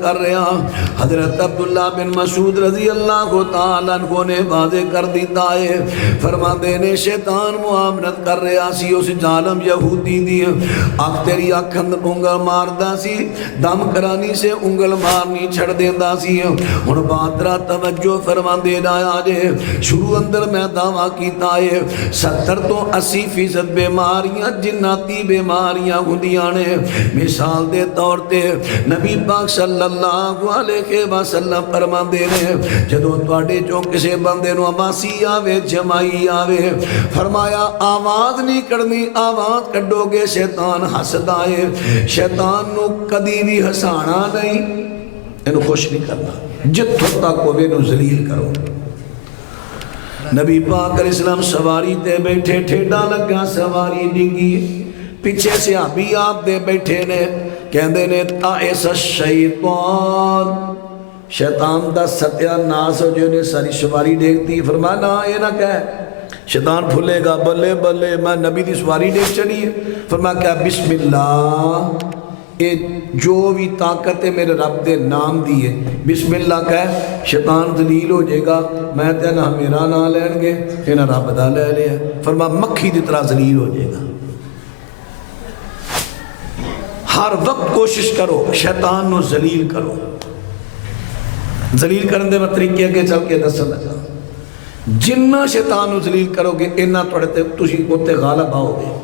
کر رہا حضرت عبداللہ بن مسعود رضی اللہ تعالیٰ عنہ نے واضح کر دیتا ہے، فرما دینے شیطان معاملت کر رہا سی اس ظالم یہودی دی آنکھ تیری آنکھند انگل مار دا سی دم کرانی سے انگل مارنی چھڑ دے دا سی ان باترہ توجہ فرما دینا آجے شروع اندر میں دعویٰ کیتا ہے 70 تو 80% بیماریاں جناتی بیماریاں ہندیاں نے مثال دے طور تے نبی پاک صلی اللہ علیہ وسلم فرما دے رہے جدو توڑے جو کسے بندے نو آواسی آوے جمائی آوے فرمایا آواز نہیں کرنی آواز کڈو گے شیطان حسد آئے شیطان نو کدی بھی ہسانا نہیں انہوں خوش نہیں کرنا جتھو تک کو نو ذلیل کرو نبی پاک علیہ السلام سواری تے بیٹھے ٹھیڈا لگا سواری ڈنگی پیچھے سے آبی آپ دے بیٹھے نے کہندے نے تائس الشیطان شیطان دا ستیہ ناس ہو جو نے ساری سواری دیکھتی فرمایا نا یہ نہ کہہ شیطان پھولے گا بلے بلے میں نبی دی سواری دیکھ چڑی ہے فرمایا کہا بسم اللہ جو بھی طاقت ہے میرے رب دے نام دیئے بسم اللہ کہہ شیطان ذلیل ہو جائے گا میں تے نہ میرا نام لین گے انہاں رب دا لے لیا فرمایا مکھی دی طرح ذلیل ہو جائے گا ہر وقت کوشش کرو شیطان نو ذلیل کرو ذلیل کرنے میں طریقے کے چل کے دس لگا جنہ شیطان نو ذلیل کرو گے انہ توڑے تے تسی کوتے غالب آؤ گے